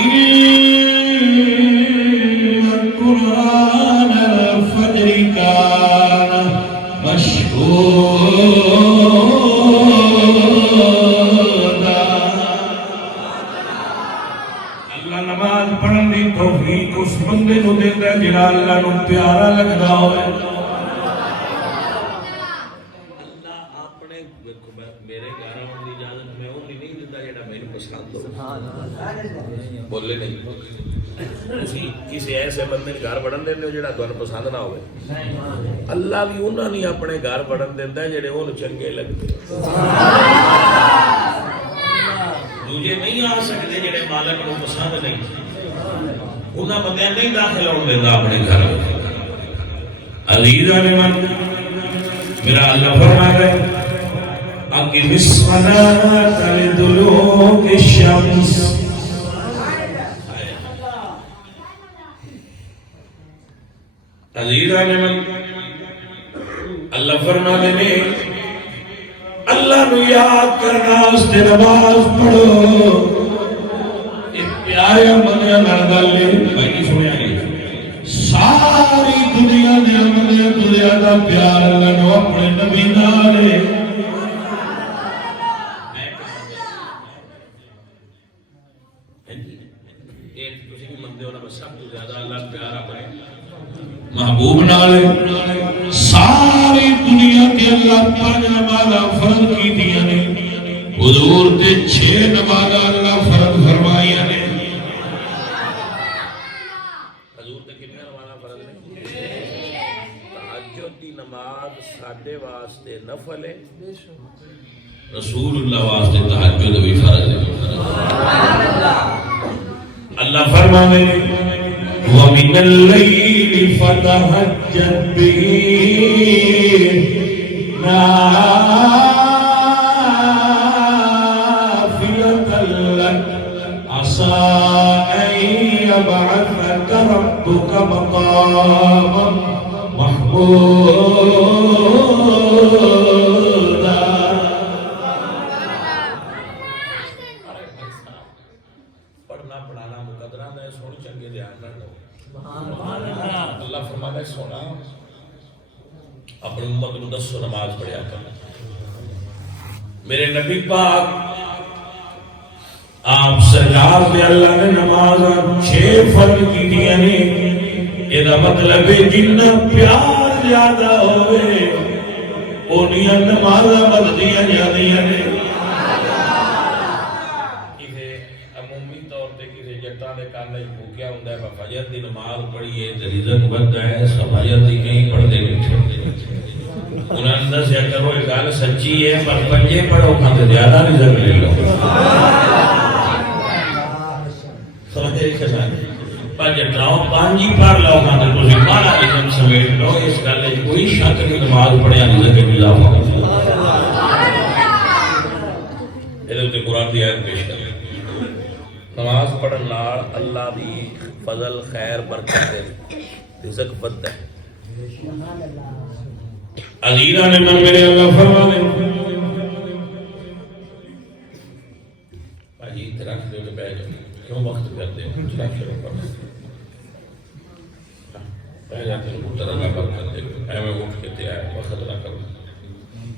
إن قرآن الفجر كان مشهودا. اللہ نماز پڑھن دی توفیق اس بندے نو دیندا ہے جڑا اللہ نو پیارا لگدا ہوئے. بولے نہیں کسی ایسے بندے گھر بڑھن دیندے ہو جڑا تانوں پسند نہ ہوئے. اللہ بھی انہاں نہیں اپنے گھر بڑھن دیندا ہے جڑے اونوں چنگے لگدے. دوجے نہیں آ سکتے جڑے مالک نوں پسند نہیں. انہاں بندیاں نہیں داخل ہون دیندا اپنے گھر. عزیزاں نے میرا اللہ فرما رہے اقم الصلاة لدلوک الشمس. عزیزاں نے اللہ فرما دے اللہ نو یاد کرنا اس نے نماز پڑھو. ایک پیارے بندے نال گل نہیں سنیا نہیں. ساری دنیا دے بندے دنیا دا پیار اللہ نو اپنے نبی نال ہے. محبوب نال ساری دنیا کے اللہ 5 نمازاں فرض کی دیا نے. حضور تے 6 نمازاں اللہ فرض فرمائیاں نے. حضور تے کتنے نمازاں فرض نے؟ تہجد دی نماز ساڈے واسطے نفل ہے. رسول اللہ واسطے تہجد بھی فرض ہے. اللہ فرمانے وَمِنَ اللَّيْلِ فَتَهَجَّدْ بِهِ نَافِلَةً لَكَ عَسَىٰ أَن يَبْعَثَكَ رَبُّكَ مَقَامًا مَحْمُودًا. پڑھنا پڑھانا مقدرہ میں سوڑ چنگے دھیان نہ لو. اللہ فرماتا ہے سونا اپنی امت کو 10 نماز پڑھیا کر. میرے نبی پاک آپ سرکار دے اللہ نے نماز 6 فرض کی دیا نے. یہ مطلب ہے جنہ پیار زیادہ ہوئے اونیاں نمازاں بددیاں جاندیاں نے. فجر دی نماز پڑھیے رزق بنتا ہے. فجر دی کہیں پڑھتے بیٹھے انہوں نے دسیا کرو یہ گل سچی ہے پر 5 پڑھو کھاتے زیادہ رزق لے لو. سمجھے کسان 5 جاؤ 5 ہی پڑھ لو کھاتے تسی بڑا رزق سمیٹ لو. اس گل وچ کوئی شک نہیں نماز پڑھیا رزق ملا ہوا. یہ قرآن دی آیت پیش کر نماز پڑھن نال اللہ دی فضل خیر برکت رزق بڑھتا ہے. عزیزاں نے میرے اللہ فرمانے بھائی رکھ دے تو بیٹھ جاؤ کیوں وقت کرتے ہو. پہلے تیرے پتر اللہ برکت دے ایویں اٹھ کے تے آئے وقت نہ کرو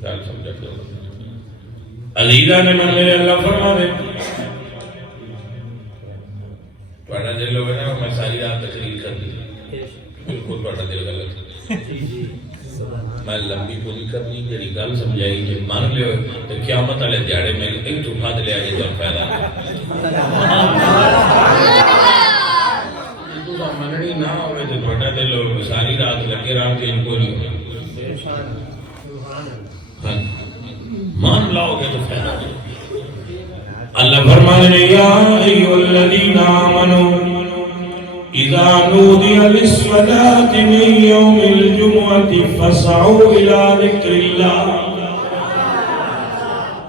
گل سمجھ لو. عزیزاں نے میرے اللہ فرمانے تھوڑا دل ہوگا نا میں ساری رات تقریر کر دی بالکل تھوڑا دل غلط. میں لمبی پوری کرنی جڑی گل سمجھائی جے مان لیو تے قیامت والے دیہاڑے میں ایک چوکھا تے لے آ جے تو فائدہ تو مننی نہ ہوے تے تھوڑا دل ساری رات لگے رات کے ان کو نہیں ہوگا. مان لاؤ گے تو فائدہ نہیں. اللہ فرمانے یا ایھا الذین آمنوا اذا نودی للصلاة من یوم الجمعة فاسعوا الى ذکر اللہ.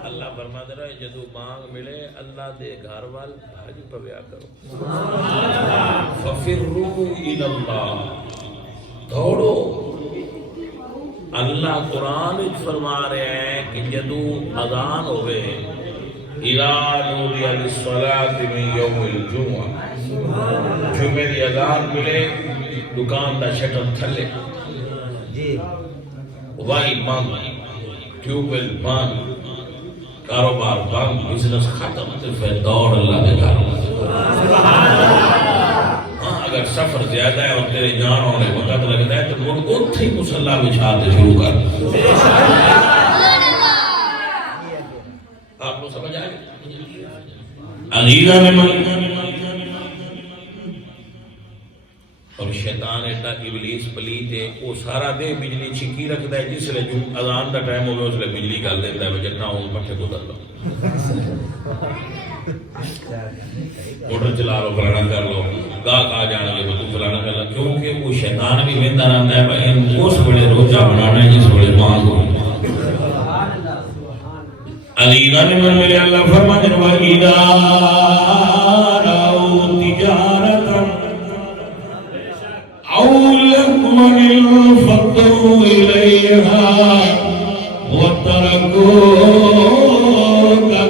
اللہ فرماتا ہے جدو مانگ ملے اللہ دے گھر وال بھاج پویا کرو. ففروا الى اللہ دوڑو. اللہ قرآن فرما رہے ہیں کہ جدو اذان ہوئے اذا نودی للصلاۃ من یوم الجمعہ، جمعے دی اذان ملے دکان دا شٹر تھلے، وائی بند، ٹیوب ویل بند، کاروبار بند، بزنس ختم، تو پھر دوڑ اللہ دے گھر۔ ہاں اگر سفر زیادہ ہے اور تیرے جان ہونے وقت لگتا ہے تو مڑ اتھے ہی مصلی بچھاتے شروع کر۔ آپ کو سمجھ آئے؟ عزیزہ نے اور شیطان ایڈا ابلیس پلیت ہے، وہ سارا دے بجلی چھکی رکھتا ہے، جس لئے جو اذان دا ٹائم ہوگا اس لئے بجلی گل دیتا ہے، جتنا ہوں پٹھے کو در لو، موٹر چلا لو، فلانا کر لو، گاہ کہا جانا یہ تو فلانا کر لو، کیونکہ وہ شیطان بھی ویندا رہتا ہے بھائی اس بڑے روزہ بنانا ہے جس بڑے مانگ ہو۔ عزیزہ نے من ملے اللہ فرماتے ہیں وَإِذَا رَأَوْا تِجَارَةً أَوْ لَهْوًا انفَضُّوا إِلَيْهَا وَتَرَكُوكَ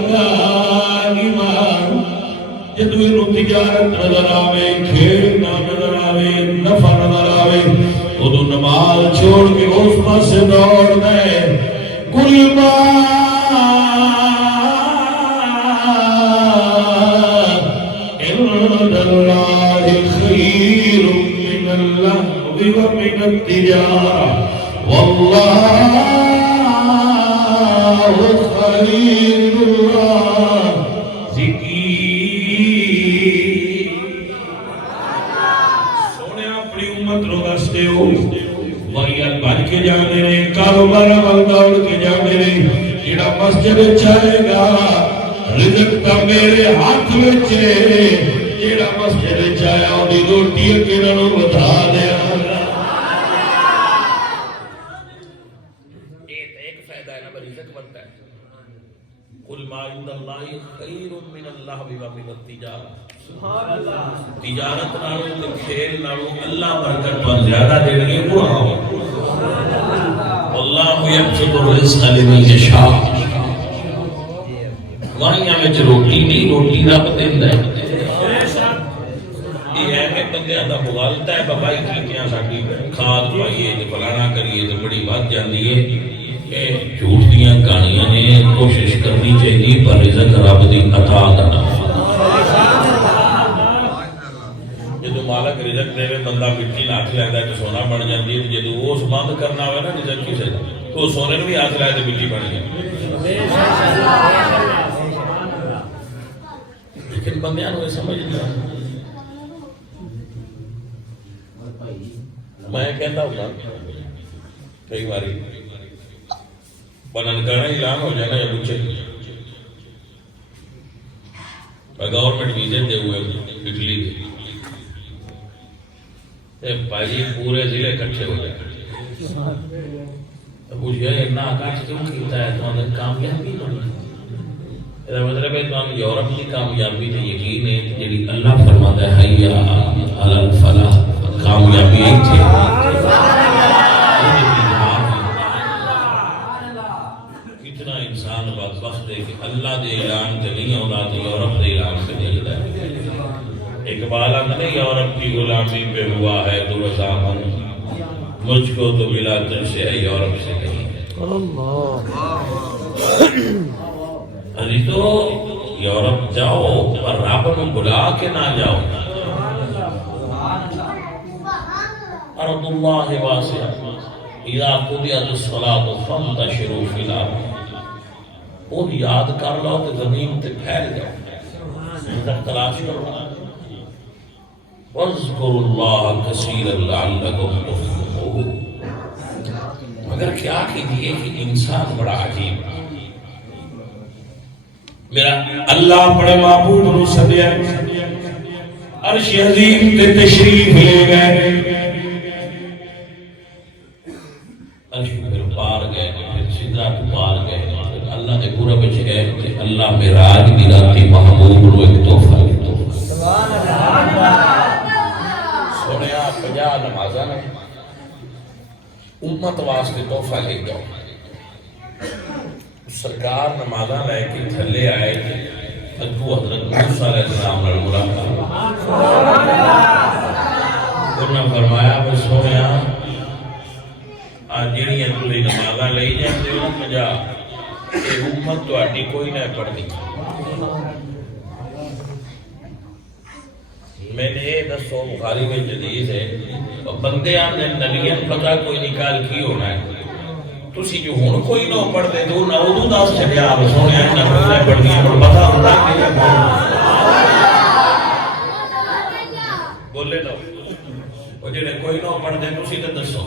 قَائِمًا۔ جدو انہوں تجارت نظر آوے، کھیل نظر آوے، نفع نظر آوے، ادو نماز چھوڑ کے اس پاس سے دوڑ دے۔ قُلْ مَا عِندَ اللَّهِ خَيْرٌ مِّنَ اللَّهْوِ وَمِنَ التِّجَارَةِ وَاللَّهُ خَيْرُ الرَّازِقِينَ۔ سونے اپنی امت رو دستے ہو وریت بھج کے جانے رہے، کاروبار عمل دوڑ کے جانے رہے، جڑا مسجد چاہے گا رزق تا میرے ہاتھ وچے، جڑا مسجد چاہے اوری روٹی اکیڑا نو بتا دیا۔ ایک فائدہ ہے نا رزق بنتا ہے۔ قل ما عند اللہ خیر من اللہو ومن التجارہ۔ تجارت نالوں تے کھیل نالوں اللہ برکت پر زیادہ دے گے قرآن۔ اللہ یبسط الرزق لمن یشاء۔ وانیاں میں روٹی نہیں، روٹی رب دیندا ہے۔ یہ ہے کہ بندیاں دا مغالطہ ہے، بابائی کیتیاں ساڈی کھاد پائیے تے فلانا کریے تے بڑی بات جاندی ہے۔ جھوٹ دیاں کہانیاں نے کوشش کرنی چاہیے پر رزق رب دی عطا کرنا۔ جدو مالک رزق دے بندہ مٹی نہ ہاتھ لیندا ہے تو سونا بن جاندی ہے، جدو اس بند کرنا ہوئے نا رزق کسے تو سونے نوں بھی ہاتھ لائے تو مٹی بن جاندی۔ لیکن بندیاں نوں سمجھ نہیں آتا۔ میں کہتا ہوں کئی باری بننکانہ اعلان ہو جانا یا مجھے گورنمنٹ ویزے دے ہوئے اٹلی دے بھائی پورے ضلع کٹھے ہو جائے پوچھا اتنا آکاش کیوں کیتا ہے تو اندر کامیابی ہوئی۔ مطلب ہے تو یورپ کی کامیابی تے یقین ہے جی اللہ فرماتا ہے حیا علی الفلاح، کامیابی ایک تھی۔ کتنا انسان بدبخت ہے کہ اللہ دے اعلان تے نہیں ہوتا تو یورپ دے اعلان تے نہیں ہوتا۔ اقبال نے یورپ کی غلامی پہ ہوا ہے تو رضامند، مجھ کو تو ملا تجھ سے ہے یورپ سے نہیں۔ ابھی تو یورپ جاؤ پر رب کو بلا کے نہ جاؤ۔ ارض اللہ واسعہ اذا قضیت الصلاۃ فانتشروا فی الارض۔ وہ یاد کر لو تو زمین تے پھیل جاؤ، رزق تلاش کرو۔ واذکروا اللہ کثیرا لعلکم تفلحون۔ مگر کیا کیجئے کہ انسان بڑا عجیب ہے۔ میرا اللہ بڑے معبود نو سدیا، عرش عظیم تے تشریف لے گئے، عرش پھر پار گئے، پھر سدرات پار گئے، پھر اللہ دے پورا بچ گئے تے اللہ معراج دی راتی محبوب نو ایک تحفہ دیتا۔ سبحان اللہ۔ سنیا 50 نمازاں نے امت واسطے تحفہ لے جاؤ، سرکار نمازاں لے کے تھلے آئے اگو حضرت موسیٰ علیہ السلام نال ملاقات انہاں فرمایا بس سونیا آج جڑیاں تسی نمازاں لئی جاندے ہو 50 یہ امت تہاڈی کوئی نہ پڑھدی میں نے یہ دسو بخاری میں حدیث ہے بندے آندے نلیاں پتہ کوئی نکال کی ہونا ہے تسی جو ہن کوئی نہ پڑھدے تو نہ اودوں دس چھڈیا آپ سونے نہ کوئی نہ پڑھدی پر پتہ ہوندا کہ بولے لو وہ جڑے کوئی نہ پڑھدے تسی تے دسو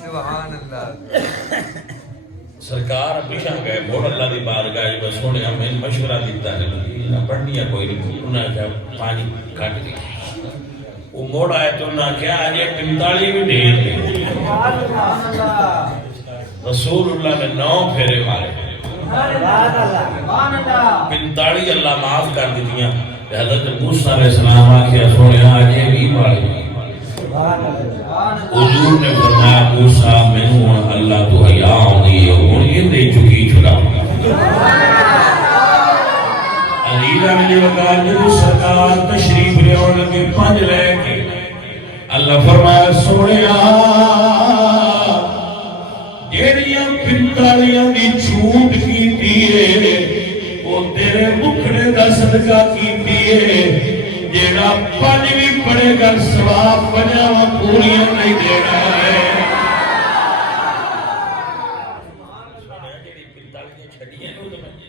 سبحان اللہ سرکار پیچھا گئے موڑ اللہ دی بارگاہ بس سونے میں مشورہ دیتا ہے نہ پڑھنی ہے کوئی نہیں انہاں کیا پانی کٹ دی وہ موڑ آئے تو انہاں کیا آج 45 بھی ڈھیر دے رسول اللہ نے 9 پھیرے مارے 45 اللہ معاف کر دیتیاں حضرت موسیٰ علیہ السلام آکھیا سونے آج یہ بھی مارے حضور نے فرمایا موسیٰ میں ہوں اللہ تو حیاء ہوندی ہے ہوں یہ دے چکی چھڑا عزیزہ ملی وقال جو سرکار تشریف لے اور لگے 5 لے کے اللہ فرمایا سوڑیا جیڑیاں 45 دی چھوٹ کی دیئے وہ تیرے مکھڑے دا صدقہ کی دیئے جیڑا 5 بھی پڑے گا ثواب 50 پوریاں نہیں دینا ہے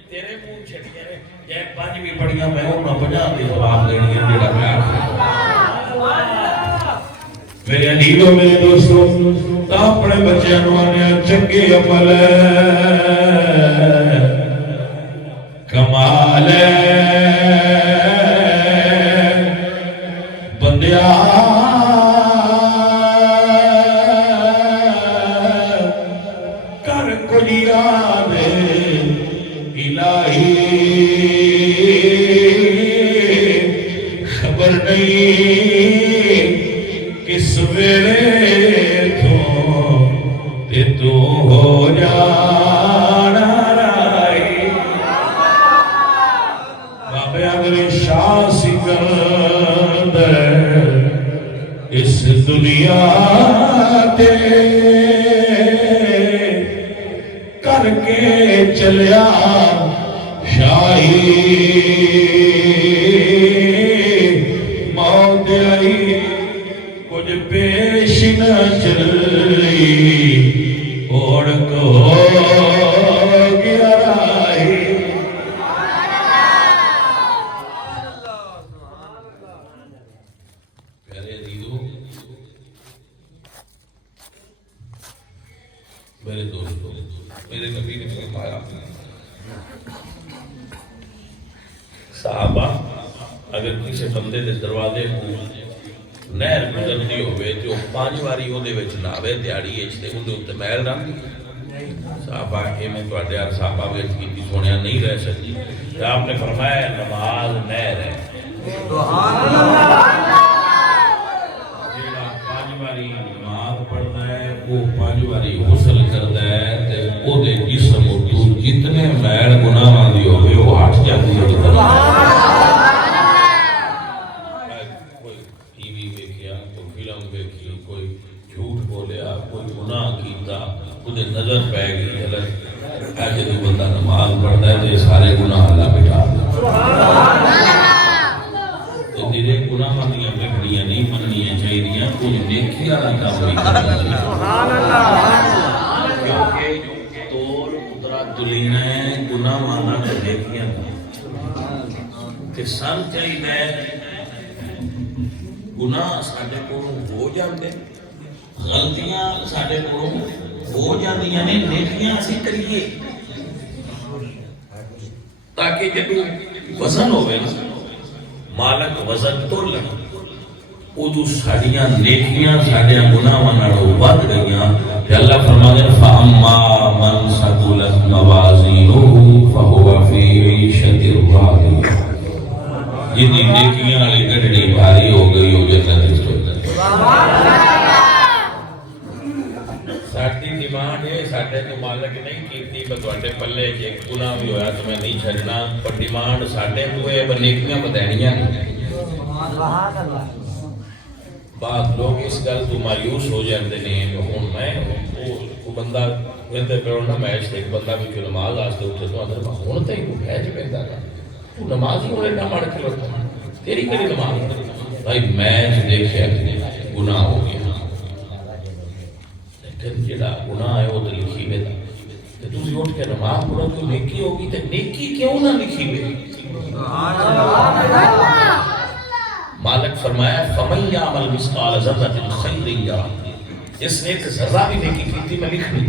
تیرے منہ چھڑیاں نے جے 5 بھی پڑیاں میں انہاں 50 دی ثواب دینی ہے جیڑا میں آخر میرے عزیزوں میرے دوستوں تا اپنے بچے انوانے چنگے عمل کمال بندیا کر کلیا دے الہی خبر نہیں کس ویلے تو ہو جانا رائی بابے اگلے شاہ سکندر اس دنیا تے کر کے چلیا شاہی موت آئی کچھ پیش نہ چلی اوڑ کو گیا راہی پیارے عزیزو میرے دوستو میرے نبی نے فرمایا صحابہ اگر کسی بندے دے دروازے کو نہر گزرتی ہوئے تو 5 واری وہ دے وچ ناوے دیاڑی اچ تے اون دے اوتے محل رکھ صحابہ کے میں تواڈے ہر صحابہ وچ کیتی سونیا نہیں رہ سکتی تے آپ نے فرمایا نماز نہر ہے سبحان اللہ جیڑا 5 واری نماز پڑھدا ہے وہ 5 واری غسل کردا ہے تے او دے جسم تو جتنے محل گناہاں دی ہوے وہ ہٹ جاندی ہے نظر پہ گئی حلت ایسے تو بندہ نماز پڑھتا ہے تو یہ سارے گناہ اللہ بٹھا تو تیرے گناہ مندیاں بکڑیاں نہیں مننیاں چاہیے کچھ نیکیاں نہ کام بھی کرنا کیونکہ تول اترا دلینا ہے گناہ مانا تو نیکیاں کہ سن چاہیے گناہ ساڑھے کو ہو جاندے غلطیاں ساڑھے کو ہو جاندی یعنی نیکیاں اسی کریے تاکہ جب وزن ہوئے مالک وزن تو لگا ادو ساڑیاں نیکیاں ساڑیاں گناہاں نالوں ود گئیاں کہ اللہ فرماتے ہیں فَأَمَّا مَنْ ثَقُلَتْ مَوَازِينُهُ فَهُوَ فِي عِيشَةٍ رَاضِيَةٍ جتنی نیکیاں والی گڈڑی بھاری ہو گئی ہو جنت وچ ساڈی ڈیمانڈ ہے ساڈے تو کہ نہیں کی میں تھوڑے پلے جے گناہ بھی ہویا تو میں نہیں چھڑنا پر ڈیمانڈ ساڈے ہوئے پر نیکیاں بدینیاں بعض لوگ اس گل تو مایوس ہو جاتے ہیں کہ ہوں میں وہ بندہ کہتے پہ نا میچ ایک بندہ بھی کیوں نماز آستے اٹھے تو اندر میں ہوں تے کو میچ پہنتا تھا تو نماز ہی ہونے نہ مڑ کے لوٹا تیری کڑی نماز بھائی میچ دیکھے گناہ ہو گیا لیکن جڑا گناہ ہے وہ تو لکھی ہوئے تھا تو تھی اٹھ کے نماز پڑھو تو نیکی ہوگی تو نیکی کیوں نہ لکھی ہوئے مالک فرمایا فَمَنْ يَعْمَلْ مِثْقَالَ ذَرَّةٍ خَيْرٍ يَرَهُ جس نے ایک ذرہ بھی نیکی کی تھی میں لکھ لی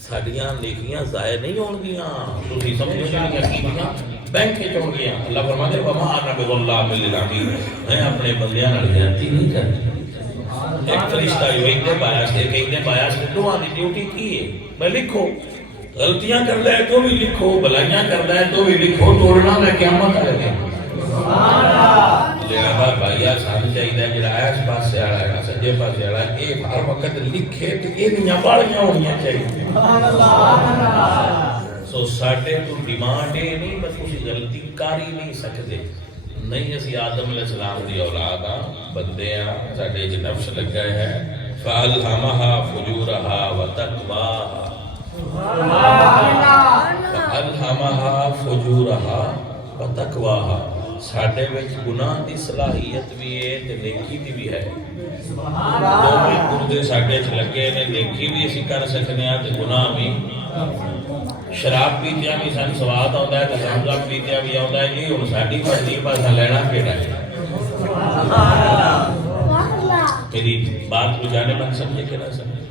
ساڑیاں نیکیاں ضائع نہیں ہون گیاں تو تھی سمجھو چلیاں کیتیاں بینک کے چون گیا اللہ فرماتے وَمَا أَنَا بِظَلَّامٍ لِّلْعَبِيدِ میں اپنے بندیاں نال زیادتی نہیں کرتی ایک فرشتہ جو ایک دے بایا سے کہیں دے بایا سے دعا دی ڈیوٹی کی ہے میں لکھو غلطیاں کر لے تو بھی لکھو بلائیاں کر لے تو بھی لکھو توڑنا میں قیامت آ گیا لہذا بھائیا سان چاہیے جڑا اس پاس سے آ رہا ہے سجے پاس سے آ رہا ہے یہ ہر وقت لکھے تو یہ دنیا باڑیاں ہونیاں چاہیے سو ساڈے تو ڈیمانڈ یہ نہیں بس اسی غلطی کر ہی نہیں سکتے نہیں اسی آدم علیہ السلام دی اولاد ہاں بندے ہاں ساڈے وچ نفس لگا ہے فَأَلْهَمَهَا فُجُورَهَا وَتَقْوَاهَا فَأَلْهَمَهَا فُجُورَهَا وَتَقْوَاهَا ساڈے وچ گناہ دی صلاحیت بھی ہے تے نیکی دی بھی ہے دونوں گردے ساڈے وچ لگے نے نیکی بھی اسی کر سکنے ہاں تے گناہ بھی شراب پیتیاں بھی سن سواد آتا ہے تے زمزم پیتیاں بھی آتا ہے یہ ہن ساڈی مرضی بس لینا کیڑا ہے میری بات کو جانے من سمجھے کہ نہ سمجھے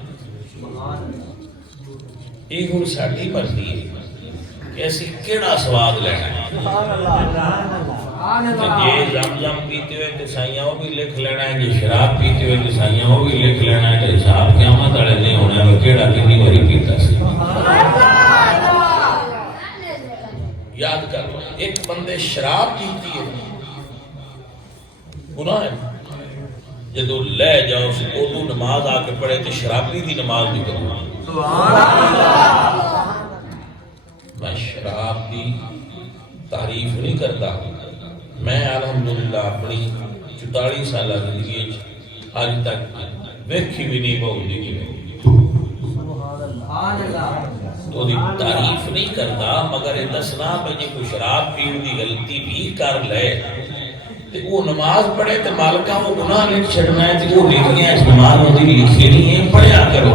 یہ ہن ساڈی مرضی ہے کہ اسی کیڑا سواد لینا ہے جی زمزم پیتے ہوئے تے سائیاں وہ بھی لکھ لینا ہے جی شراب پیتے ہوئے تے سائیاں وہ بھی لکھ لینا ہے تے حساب قیامت والے دن ہونا ہے کیڑا کتنی باری پیتا سی یاد کر لو ایک بندے شراب پیتی ہے گناہ ہے جدو لے جاؤ اردو نماز آ کے پڑھے تو شرابی دی نماز بھی کروں میں شراب کی تعریف نہیں کرتا میں الحمدللہ اپنی 44 سالہ زندگی آج تک ویکھی بھی نہیں بہت دیکھی تو دی تعریف نہیں کرتا مگر یہ دسنا پہ جی کوئی شراب پین دی غلطی بھی کر لے تے وہ نماز پڑھے تے مالکہ وہ گناہ نہیں چھڑنا ہے تے وہ نیکیاں اس نماز میں لکھی نہیں ہے پڑھیا کرو